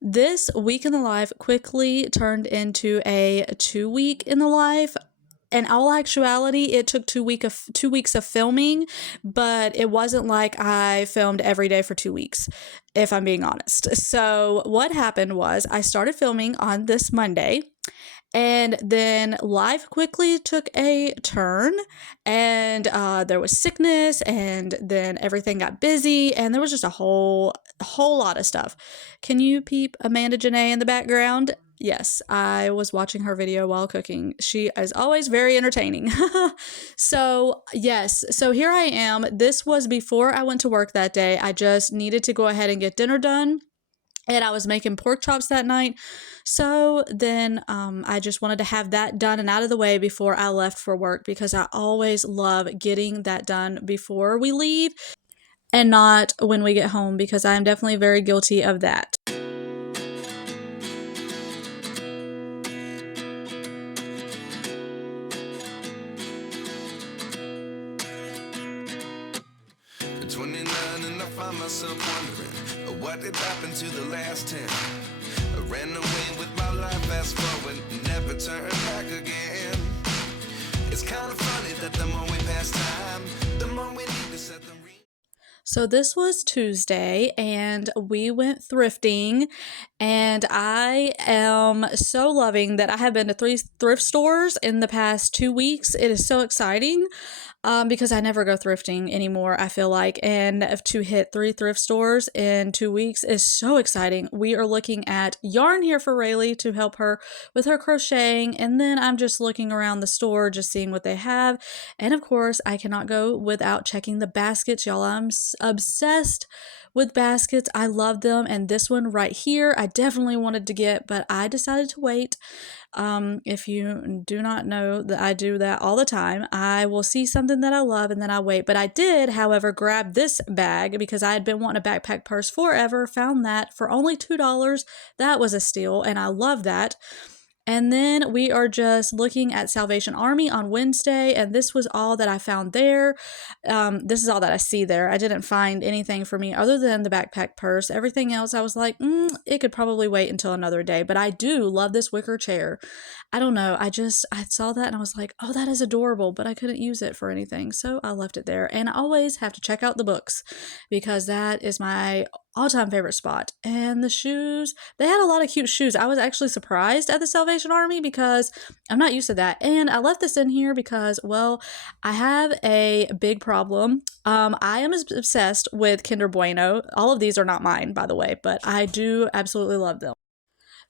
This week in the life quickly turned into a 2 week in the life. In all actuality, it took 2 weeks of filming, but it wasn't like I filmed every day for 2 weeks, if I'm being honest. So what happened was I started filming on this Monday, and then life quickly took a turn, and there was sickness, and then everything got busy, and there was just a whole lot of stuff. Can you peep Amanda Janae in the background? Yes, I was watching her video while cooking. She is always very entertaining. So, yes, so here I am. This was before I went to work that day. I just needed to go ahead and get dinner done, and I was making pork chops that night. So then I just wanted to have that done and out of the way before I left for work, because I always love getting that done before we leave and not when we get home, because I am definitely very guilty of that. At 29 and I find myself wondering what did happen to the last 10. I ran away with my life, fast forward, never turn back again. It's kind of funny that the more we pass time, the more we need to set them. So this was Tuesday, and we went thrifting, and I am so loving that I have been to 3 thrift stores in the past 2 weeks. It is so exciting. Because I never go thrifting anymore, I feel like, and to hit 3 thrift stores in 2 weeks is so exciting. We are looking at yarn here for Rayleigh to help her with her crocheting, and then I'm just looking around the store, just seeing what they have, and of course, I cannot go without checking the baskets, y'all. I'm obsessed with baskets. I love them, and this one right here, I definitely wanted to get, but I decided to wait. If you do not know that I do that all the time, I will see something that I love and then I wait. But I did, however, grab this bag because I had been wanting a backpack purse forever, found that for only $2. That was a steal, and I love that. And then we are just looking at Salvation Army on Wednesday, and this was all that I found there. This is all that I see there. I didn't find anything for me other than the backpack purse. Everything else, I was like, it could probably wait until another day. But I do love this wicker chair. I don't know. I saw that and I was like, oh, that is adorable, but I couldn't use it for anything. So I left it there. And I always have to check out the books because that is my all-time favorite spot. And the shoes, they had a lot of cute shoes. I was actually surprised at the Salvation Army because I'm not used to that. And I left this in here because, well, I have a big problem. I am obsessed with Kinder Bueno. All of these are not mine, by the way, but I do absolutely love them.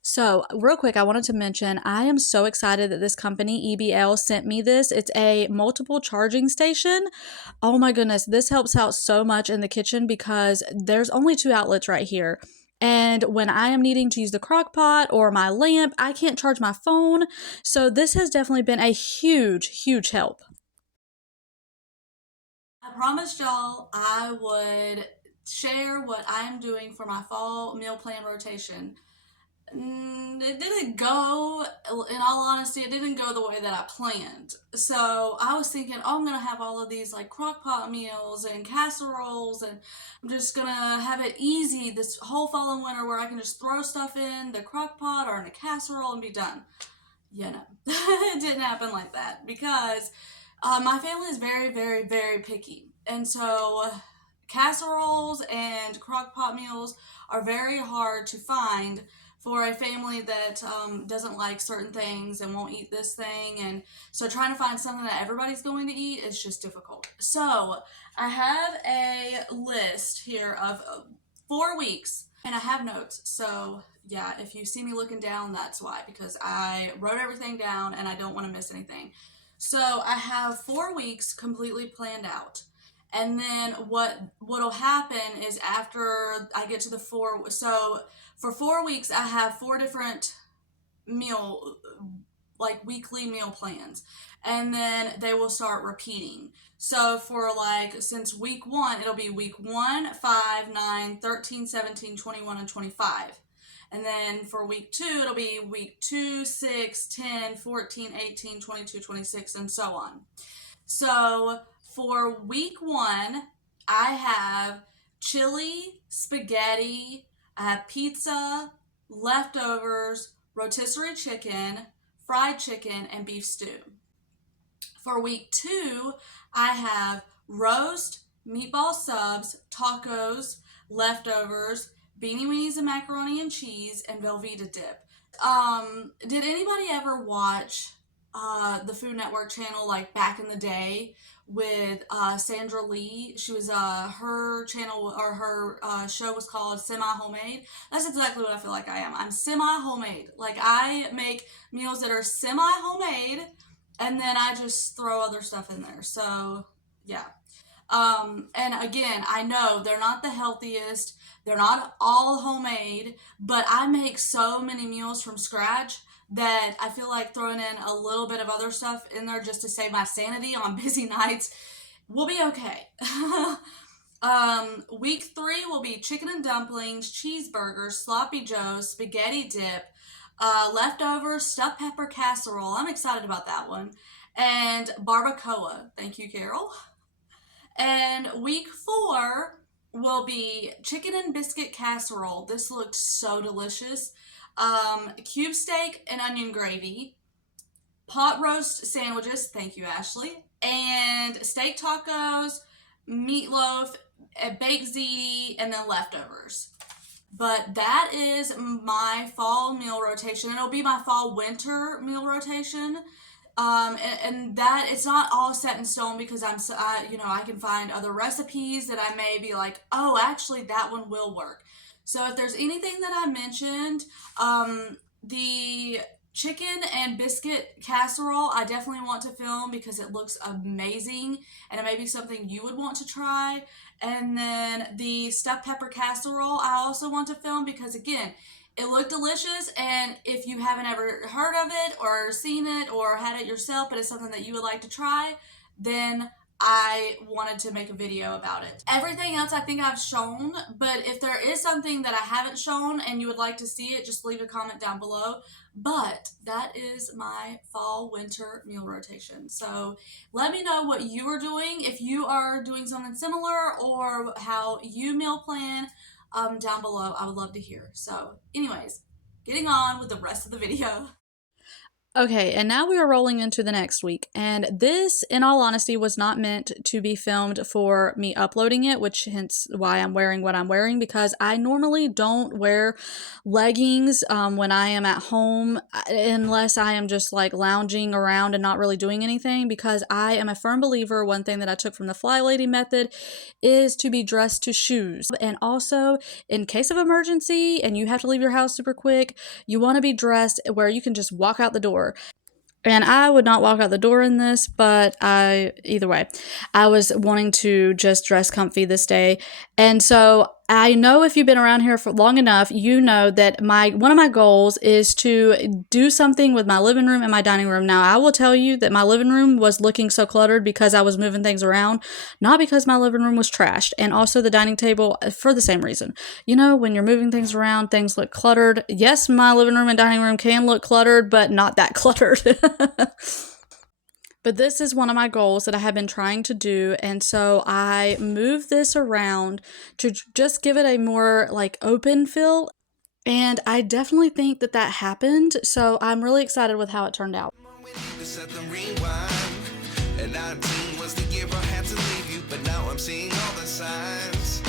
So, real quick, I wanted to mention I am so excited that this company, EBL, sent me this. It's a multiple charging station. Oh my goodness, this helps out so much in the kitchen because there's only 2 outlets right here. And when I am needing to use the crock pot or my lamp, I can't charge my phone. So, this has definitely been a huge, huge help. I promised y'all I would share what I'm doing for my fall meal plan rotation. It didn't go, in all honesty, it didn't go the way that I planned. So I was thinking, oh, I'm gonna have all of these like crock pot meals and casseroles, and I'm just gonna have it easy this whole fall and winter where I can just throw stuff in the crock pot or in a casserole and be done. You know, it didn't happen like that because my family is very, very, very picky. And so casseroles and crock pot meals are very hard to find for a family that doesn't like certain things and won't eat this thing. And so trying to find something that everybody's going to eat is just difficult. So I have a list here of 4 weeks and I have notes. So yeah, if you see me looking down, that's why, because I wrote everything down and I don't want to miss anything. So I have 4 weeks completely planned out. And then what'll happen is after I get to the so for 4 weeks I have 4 different meal, like weekly meal plans, and then they will start repeating. So for like, since week 1, it'll be week 1, 5, 9, 13, 17, 21, and 25. And then for week 2, it'll be week 2, 6, 10, 14, 18, 22, 26, and so on. So for week 1, I have chili, spaghetti, I have pizza, leftovers, rotisserie chicken, fried chicken, and beef stew. For week 2, I have roast, meatball subs, tacos, leftovers, beanie weenies and macaroni and cheese, and Velveeta dip. Did anybody ever watch the Food Network channel like back in the day with Sandra Lee? She was her channel or her show was called Semi Homemade. That's exactly what I feel like I am. I'm semi homemade. Like I make meals that are semi homemade, and then I just throw other stuff in there. So yeah. And again, I know they're not the healthiest, they're not all homemade, but I make so many meals from scratch that I feel like throwing in a little bit of other stuff in there just to save my sanity on busy nights will be okay. Week 3 will be chicken and dumplings, cheeseburgers, sloppy joe, spaghetti dip, leftovers, stuffed pepper casserole. I'm excited about that one. And barbacoa. Thank you, Carol. And week 4 will be chicken and biscuit casserole. This looks so delicious. Cube steak and onion gravy, pot roast sandwiches. Thank you, Ashley. And steak tacos, meatloaf, a baked ziti, and then leftovers. But that is my fall meal rotation. It'll be my fall winter meal rotation. And that it's not all set in stone because I can find other recipes that I may be like, oh, actually that one will work. So if there's anything that I mentioned, the chicken and biscuit casserole, I definitely want to film because it looks amazing and it may be something you would want to try. And then the stuffed pepper casserole, I also want to film because again, it looked delicious, and if you haven't ever heard of it or seen it or had it yourself, but it's something that you would like to try, then I wanted to make a video about it. Everything else I think I've shown, but if there is something that I haven't shown and you would like to see it, just leave a comment down below. But that is my fall winter meal rotation. So let me know what you are doing, if you are doing something similar or how you meal plan. Down below. I would love to hear. So anyways, getting on with the rest of the video. Okay, and now we are rolling into the next week. And this, in all honesty, was not meant to be filmed for me uploading it, which hence why I'm wearing what I'm wearing, because I normally don't wear leggings when I am at home, unless I am just like lounging around and not really doing anything, because I am a firm believer, one thing that I took from the Fly Lady method is to be dressed to shoes. And also, in case of emergency and you have to leave your house super quick, you want to be dressed where you can just walk out the door. And I would not walk out the door in this, but either way, I was wanting to just dress comfy this day. And so I know if you've been around here for long enough, you know that one of my goals is to do something with my living room and my dining room. Now, I will tell you that my living room was looking so cluttered because I was moving things around, not because my living room was trashed. And also the dining table for the same reason. You know, when you're moving things around, things look cluttered. Yes, my living room and dining room can look cluttered, but not that cluttered. But this is one of my goals that I have been trying to do, and so I moved this around to just give it a more like open feel, and I definitely think that that happened, so I'm really excited with how it turned out. And 19 was the year I had to leave you, but now I'm seeing all the signs.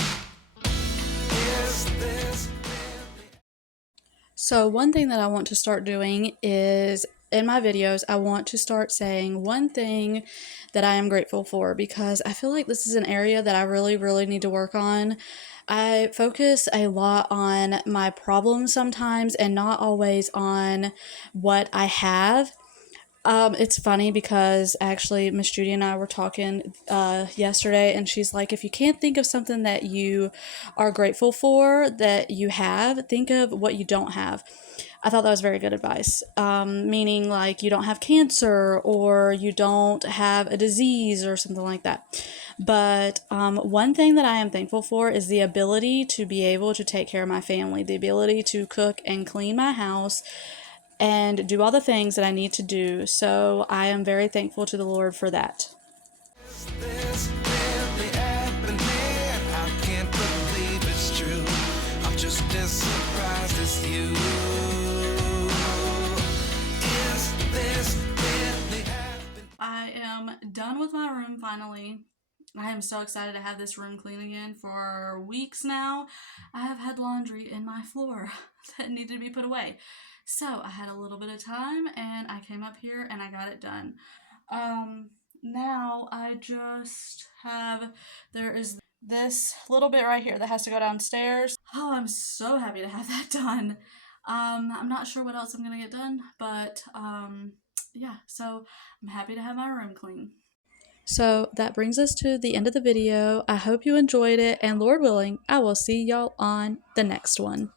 So one thing that I want to start doing is in my videos, I want to start saying one thing that I am grateful for, because I feel like this is an area that I really, really need to work on. I focus a lot on my problems sometimes and not always on what I have. It's funny because actually Miss Judy and I were talking yesterday, and she's like, if you can't think of something that you are grateful for that you have, think of what you don't have. I thought that was very good advice, meaning like you don't have cancer or you don't have a disease or something like that. But one thing that I am thankful for is the ability to be able to take care of my family, the ability to cook and clean my house and do all the things that I need to do. So I am very thankful to the Lord for that. just as surprised as you. Is this really happening? I am done with my room finally. I am so excited to have this room clean again. For weeks now, I have had laundry in my floor that needed to be put away. So I had a little bit of time and I came up here and I got it done. Now I just have, there is this little bit right here that has to go downstairs. Oh, I'm so happy to have that done. I'm not sure what else I'm gonna get done, but yeah, so I'm happy to have my room clean. So that brings us to the end of the video. I hope you enjoyed it, and Lord willing, I will see y'all on the next one.